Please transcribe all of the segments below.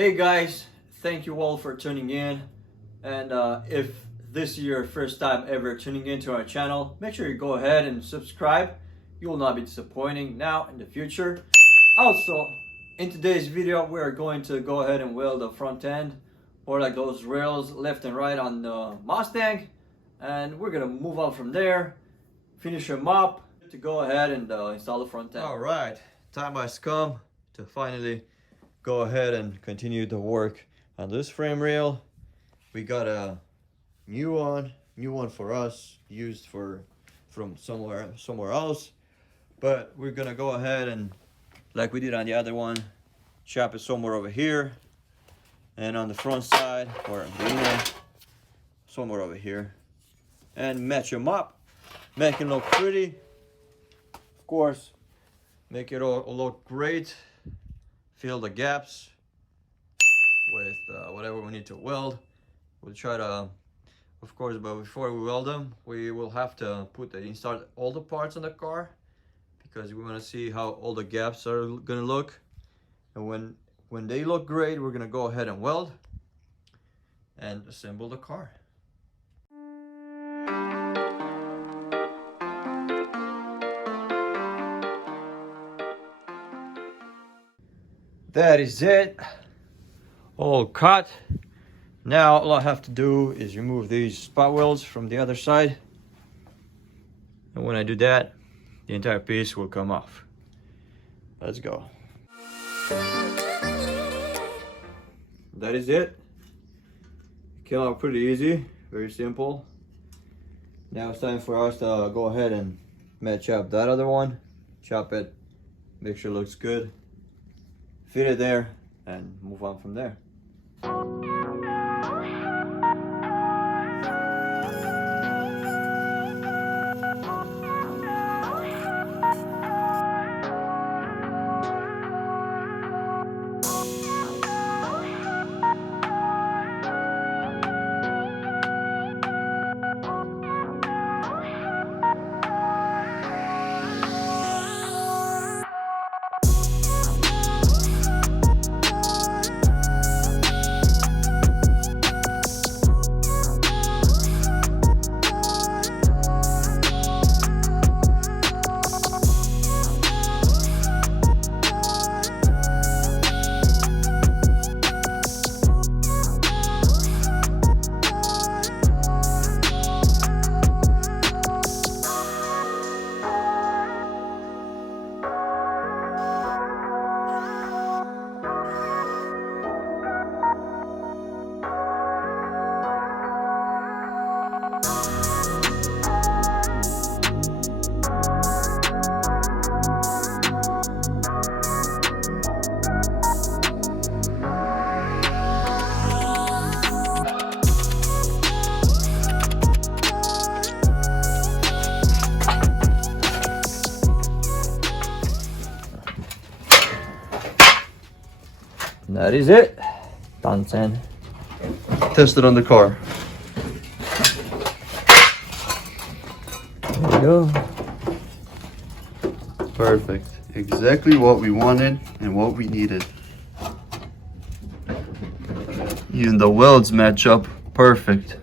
Hey guys, thank you all for tuning in, and if this is your first time ever tuning into our channel, make sure you go ahead and subscribe. You will not be disappointing now in the future. Also, in today's video we are going to go ahead and weld the front end, or like those rails left and right on the Mustang, and we're gonna move on from there, finish them up to go ahead and install the front end. Alright, time has come to finally go ahead and continue the work on this frame rail. We got a new one for us, used from somewhere else, but we're gonna go ahead and, like we did on the other one, chop it somewhere over here, and on the front side, or somewhere over here, and match them up, make it look pretty, of course, make it all look great. Fill the gaps with whatever we need to weld. We'll try to, of course, but before we weld them, we will have to install all the parts on the car, because we want to see how all the gaps are gonna look. And when they look great, we're gonna go ahead and weld and assemble the car. That is it, all cut. Now all I have to do is remove these spot welds from the other side, and when I do that, the entire piece will come off. Let's go. That is it. Came out pretty easy, very simple. Now it's time for us to go ahead and match up that other one, chop it, make sure it looks good, fit it there, and move on from there. That is it. Done. Test it on the car. There we go. Perfect. Exactly what we wanted and what we needed. Even the welds match up perfect.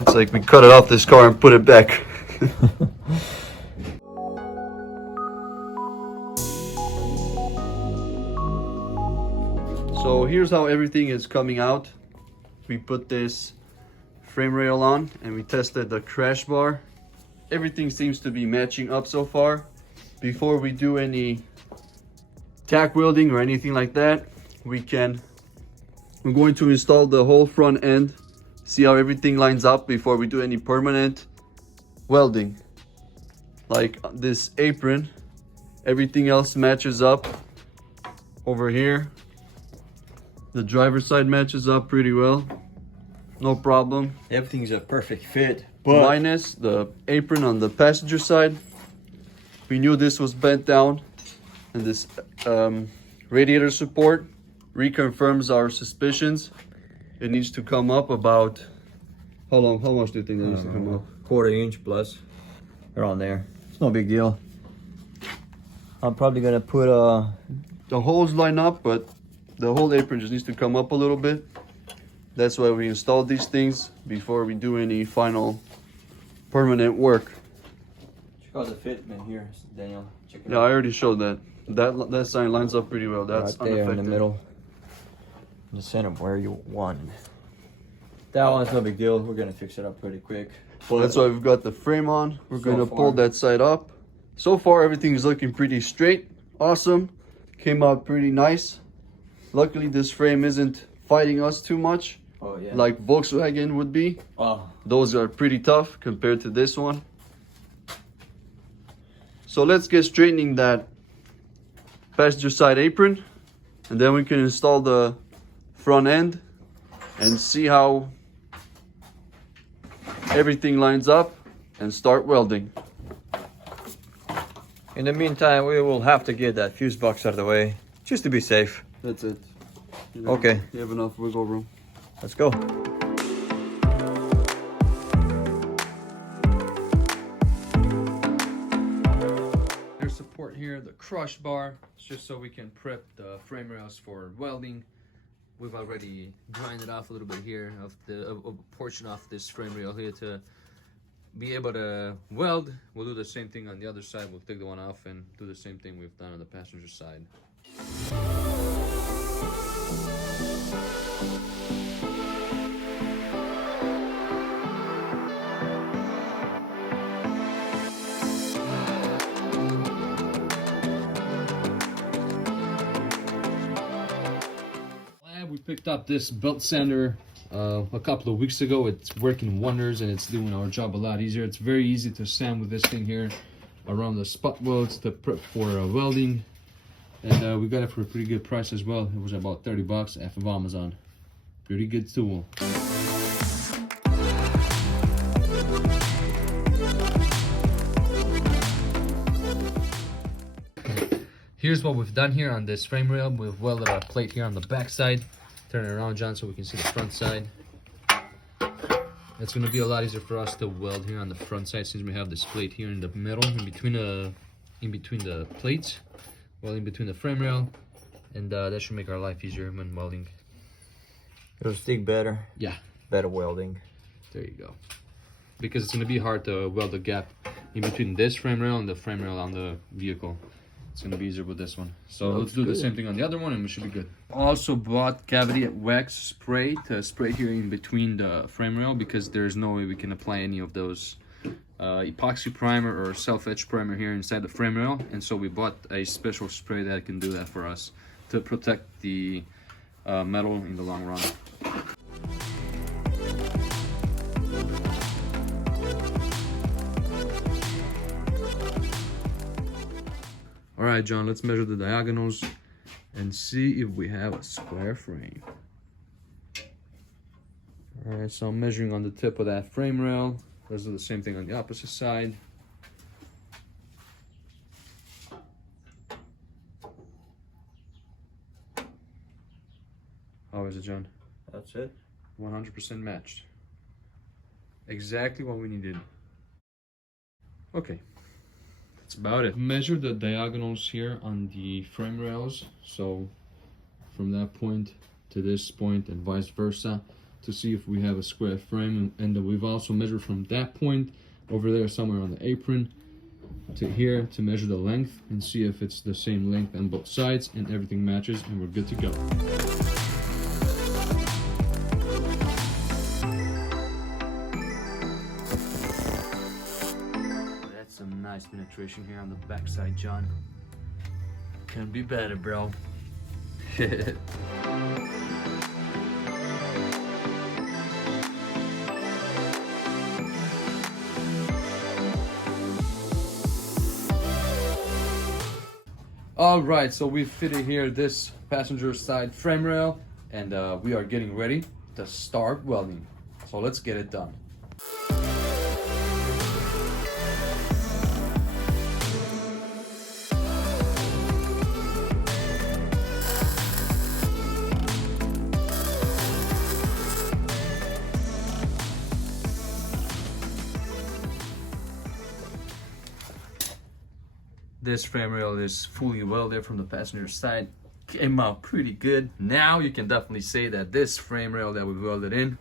It's like we cut it off this car and put it back. So here's how everything is coming out. We put this frame rail on and we tested the crash bar. Everything seems to be matching up so far. Before we do any tack welding or anything like that, we're going to install the whole front end, see how everything lines up before we do any permanent welding. Like this apron, everything else matches up over here. The driver's side matches up pretty well, no problem. Everything's a perfect fit, but minus the apron on the passenger side. We knew this was bent down, and this radiator support reconfirms our suspicions. It needs to come up about, how much do you think it needs to come up? Quarter inch plus, around there. It's no big deal. I'm probably gonna put the holes line up, but the whole apron just needs to come up a little bit. That's why we installed these things before we do any final permanent work. Check out the fitment here, Daniel. Check it Yeah, out. I already showed that. That sign lines up pretty well. That's right there in the unaffected. middle, in the center where you want. That one's no big deal. We're gonna fix it up pretty quick. Well, that's why we've got the frame on. We're So gonna far. pull that side up. So far, everything's looking pretty straight. Awesome. Came out pretty nice. Luckily, this frame isn't fighting us too much, Oh yeah. like Volkswagen would be. Oh, Those are pretty tough compared to this one. So let's get straightening that passenger side apron, and then we can install the front end and see how everything lines up and start welding. in the meantime, we will have to get that fuse box out of the way, just to be safe. That's it. Okay. You have enough wiggle room. Let's go. There's support here, the crush bar. It's just so we can prep the frame rails for welding. We've already grinded off a little bit here of a portion of this frame rail here to be able to weld. We'll do the same thing on the other side. We'll take the one off and do the same thing we've done on the passenger side. We picked up this belt sander a couple of weeks ago. It's working wonders and it's doing our job a lot easier. It's very easy to sand with this thing here around the spot welds to prep for welding. And we got it for a pretty good price as well. It was about 30 bucks off of Amazon. Pretty good tool. Here's what we've done here on this frame rail. We've welded our plate here on the back side. Turn it around, John, so we can see the front side. It's going to be a lot easier for us to weld here on the front side since we have this plate here in the middle, in between the plates, well, in between the frame rail, and that should make our life easier when welding. It'll stick better. Yeah, Better welding. there you go. Because it's going to be hard to weld the gap in between this frame rail and the frame rail on the vehicle. It's going to be easier with this one. So let's do the same thing on the other one and we should be good. Also bought cavity wax spray to spray here in between the frame rail because there's no way we can apply any of those epoxy primer or self-etch primer here inside the frame rail. And so we bought a special spray that can do that for us to protect the metal in the long run. All right, John, let's measure the diagonals and see if we have a square frame. All right, so I'm measuring on the tip of that frame rail. Let's do the same thing on the opposite side. How is it, John? That's it. 100% matched. Exactly what we needed. Okay. That's about it. Measure the diagonals here on the frame rails. So from that point to this point and vice versa to see if we have a square frame. And we've also measured from that point over there somewhere on the apron to here to measure the length and see if it's the same length on both sides and everything matches and we're good to go. Some nice penetration here on the back side, John. Can be better, bro. All right, so we've fitted here this passenger side frame rail and we are getting ready to start welding. So let's get it done. This frame rail is fully welded from the passenger side. came out pretty good. Now you can definitely say that this frame rail that we welded in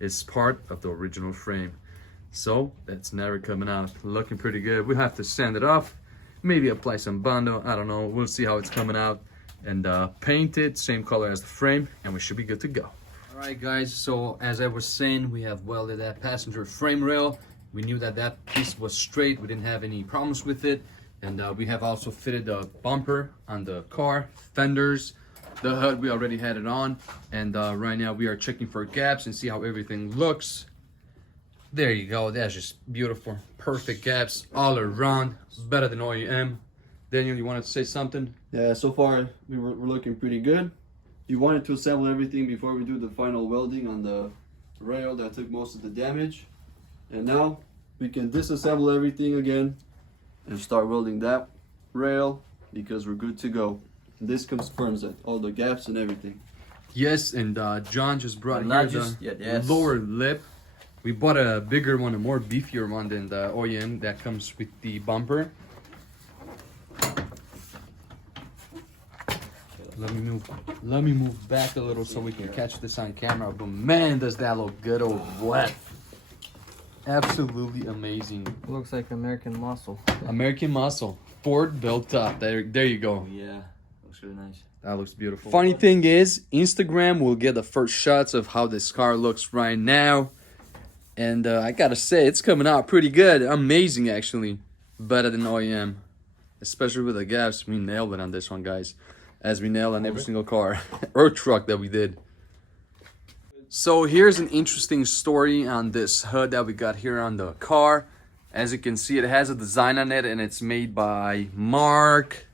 is part of the original frame. So that's never coming out. Looking pretty good. We have to sand it off, maybe apply some Bondo, I don't know. We'll see how it's coming out, and paint it same color as the frame, and we should be good to go. All right guys, so as I was saying, we have welded that passenger frame rail. We knew that that piece was straight. We didn't have any problems with it. And we have also fitted the bumper on the car, fenders, the hood, we already had it on. And right now we are checking for gaps and see how everything looks. There you go, that's just beautiful. Perfect gaps all around, better than OEM. Daniel, you wanted to say something? Yeah, so far we're looking pretty good. You wanted to assemble everything before we do the final welding on the rail that took most of the damage. And now we can disassemble everything again and start welding that rail because we're good to go. And this confirms it, all the gaps and everything. Yes, and John just brought Not here just the yet, yes. lower lip. We bought a bigger one, a more beefier one than the OEM that comes with the bumper. Let me move back a little so we can catch this on camera. But man, does that look good over wet. Absolutely amazing. Looks like American Muscle. American Muscle. Ford built top. There you go. Yeah, looks really nice. That looks beautiful. Funny thing is, Instagram will get the first shots of how this car looks right now. And I gotta say, it's coming out pretty good. Amazing, actually. Better than OEM. Especially with the gaps. We nailed it on this one, guys. As we nailed on every single car or truck that we did. So here's an interesting story on this hood that we got here on the car. As you can see, it has a design on it, and it's made by Mark.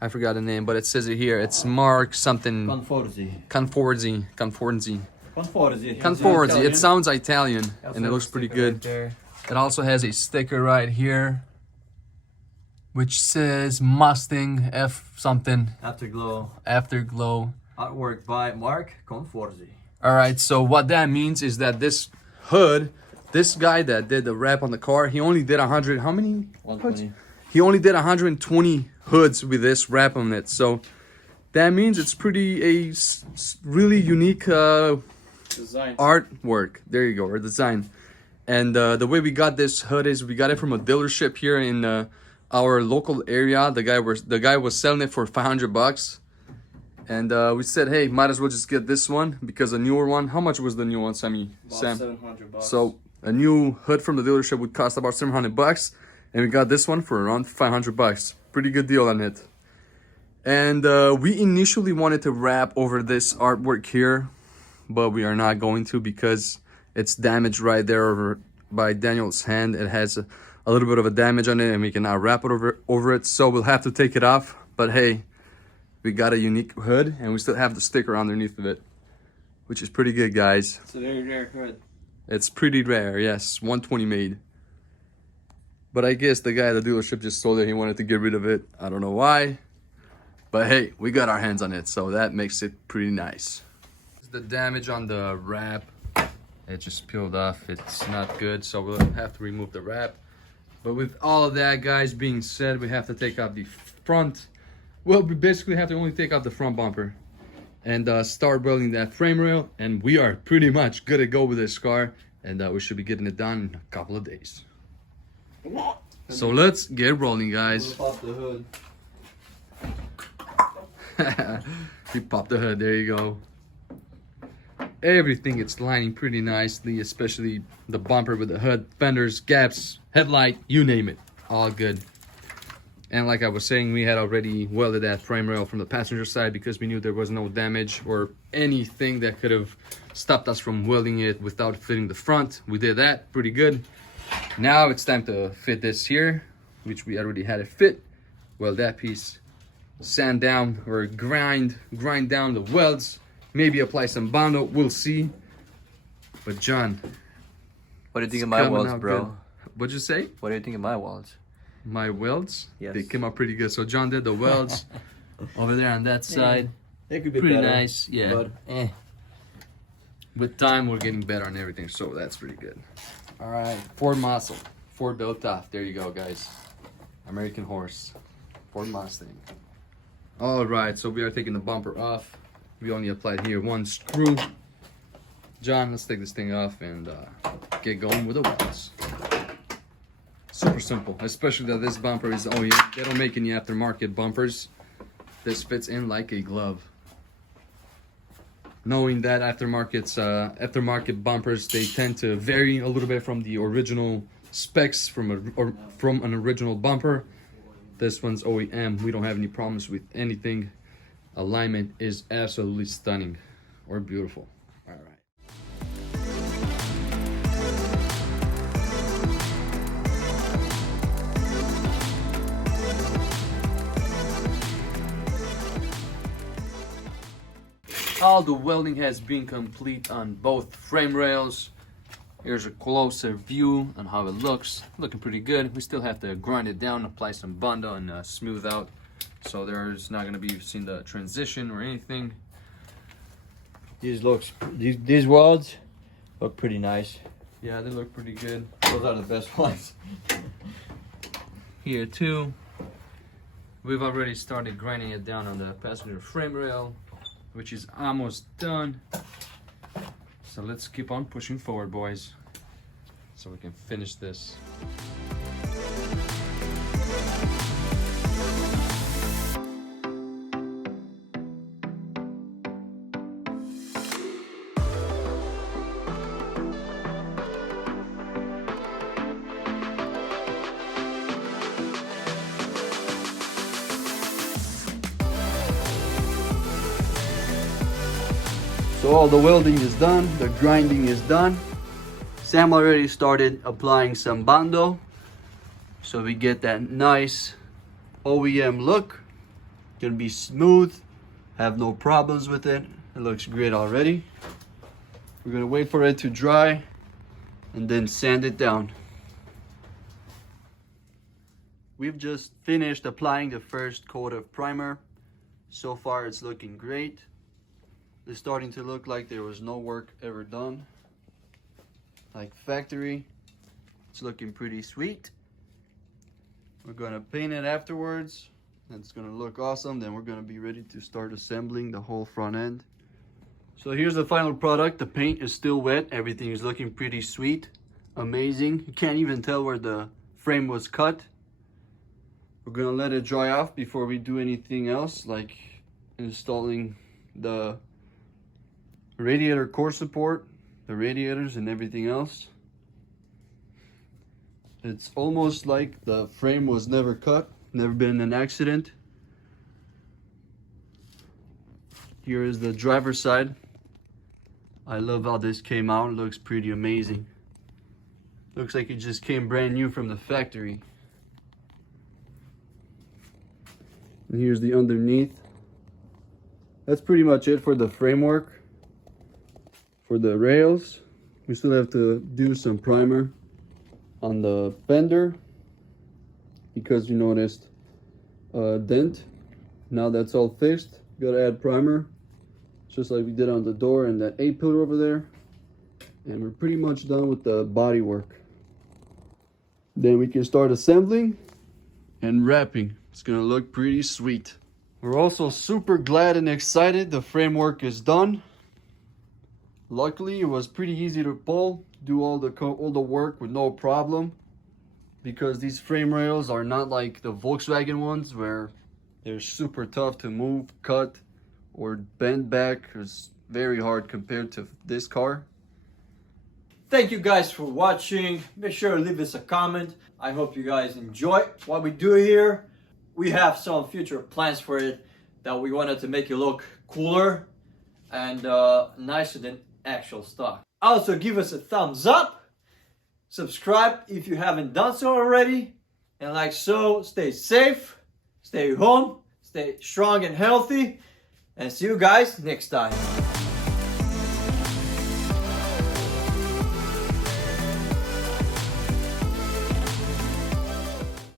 I forgot the name, but it says it here. It's Mark something. Conforzi. Conforzi. It sounds Italian, and it looks pretty good. It also has a sticker right here, which says Mustang F something. Afterglow. Afterglow. Artwork by Mark Conforzi. All right, so what that means is that this hood, this guy that did the wrap on the car, he only did 100, how many? 120. He only did 120 hoods with this wrap on it. So that means it's pretty really unique Design. artwork. There you go, or design. And the way we got this hood is we got it from a dealership here in our local area. The guy was selling it for $500. And we said, hey, might as well just get this one because a newer one. How much was the new one, Sam? $700. So a new hood from the dealership would cost about $700, and we got this one for around $500. Pretty good deal on it. And we initially wanted to wrap over this artwork here, but we are not going to because it's damaged right there over by Daniel's hand. It has a little bit of a damage on it, and we cannot wrap it over it. So we'll have to take it off. But hey, we got a unique hood, and we still have the sticker underneath of it, which is pretty good, guys. It's a very rare hood. It's pretty rare, yes, 120 made. But I guess the guy at the dealership just told her he wanted to get rid of it. I don't know why. But hey, we got our hands on it, so that makes it pretty nice. The damage on the wrap, it just peeled off. It's not good, so we'll have to remove the wrap. But with all of that, guys, being said, we have to take out the front. Well, we basically have to only take out the front bumper and start welding that frame rail, and we are pretty much good to go with this car, and we should be getting it done in a couple of days. So let's get rolling, guys. We'll pop the hood. You pop the hood, there you go. Everything is lining pretty nicely, especially the bumper with the hood, fenders, gaps, headlight, you name it, all good. And like I was saying, we had already welded that frame rail from the passenger side because we knew there was no damage or anything that could have stopped us from welding it without fitting the front. We did that pretty good. Now it's time to fit this here, which we already had it fit. Weld that piece, sand down or grind down the welds, maybe apply some Bondo, we'll see. But John, What do you think of my welds, out bro? good. What'd you say? What do you think of my welds? My welds? Yes. They came out pretty good. So John did the welds over there on that side. They could be Pretty better, nice, yeah. but With time, we're getting better on everything, so that's pretty good. All right, Ford Muscle, Ford built off. There you go, guys. American horse, Ford Mustang. 4 built off. There you go, guys. American horse, Ford built off. There you go, guys. Ford built off. There you go, guys. American horse, Ford built off. There you go, guys. American horse, Ford built off. There you go, guys. American horse, Ford Mustang. All right, so we are taking the bumper off. We only applied here one screw. John, let's take this thing off and get going with the welds. Super simple, especially that this bumper is, oh yeah, they don't make any aftermarket bumpers. This fits in like a glove. Knowing that aftermarket bumpers, they tend to vary a little bit from the original specs from an original bumper. This one's OEM. We don't have any problems with anything. Alignment is absolutely stunning or beautiful. All right. All the welding has been complete on both frame rails. Here's a closer view on how it looks. Looking pretty good. We still have to grind it down, apply some Bondo, and smooth out. So there's not gonna be seeing the transition or anything. These welds look pretty nice. Yeah, they look pretty good. Those are the best ones. Here too. We've already started grinding it down on the passenger frame rail, which is almost done. So let's keep on pushing forward, boys, so we can finish this. So all the welding is done, the grinding is done. Sam already started applying some Bondo, so we get that nice OEM look. Gonna be smooth, have no problems with it. It looks great already. We're gonna wait for it to dry and then sand it down. We've just finished applying the first coat of primer. So far it's looking great. It's starting to look like there was no work ever done. Like factory. It's looking pretty sweet. We're gonna paint it afterwards. It's gonna look awesome. Then we're gonna be ready to start assembling the whole front end. So here's the final product. The paint is still wet. Everything is looking pretty sweet. Amazing. You can't even tell where the frame was cut. We're gonna let it dry off before we do anything else, like installing the radiator core support, the radiators and everything else. It's almost like the frame was never cut, never been an accident. Here is the driver's side. I love how this came out. It looks pretty amazing. Looks like it just came brand new from the factory. And here's the underneath. That's pretty much it for the framework. For the rails, we still have to do some primer on the fender because you noticed a dent. Now that's all fixed. Gotta add primer, just like we did on the door and that A-pillar over there. And we're pretty much done with the body work. Then we can start assembling and wrapping. It's gonna look pretty sweet. We're also super glad and excited the framework is done. Luckily, it was pretty easy to pull, do all the work with no problem, because these frame rails are not like the Volkswagen ones where they're super tough to move, cut, or bend back. It's very hard compared to this car. Thank you guys for watching. Make sure to leave us a comment. I hope you guys enjoy what we do here. We have some future plans for it that we wanted to make it look cooler and nicer than actual stock. Also, give us a thumbs up, subscribe if you haven't done so already, and like so, stay safe, stay home, stay strong and healthy, and see you guys next time.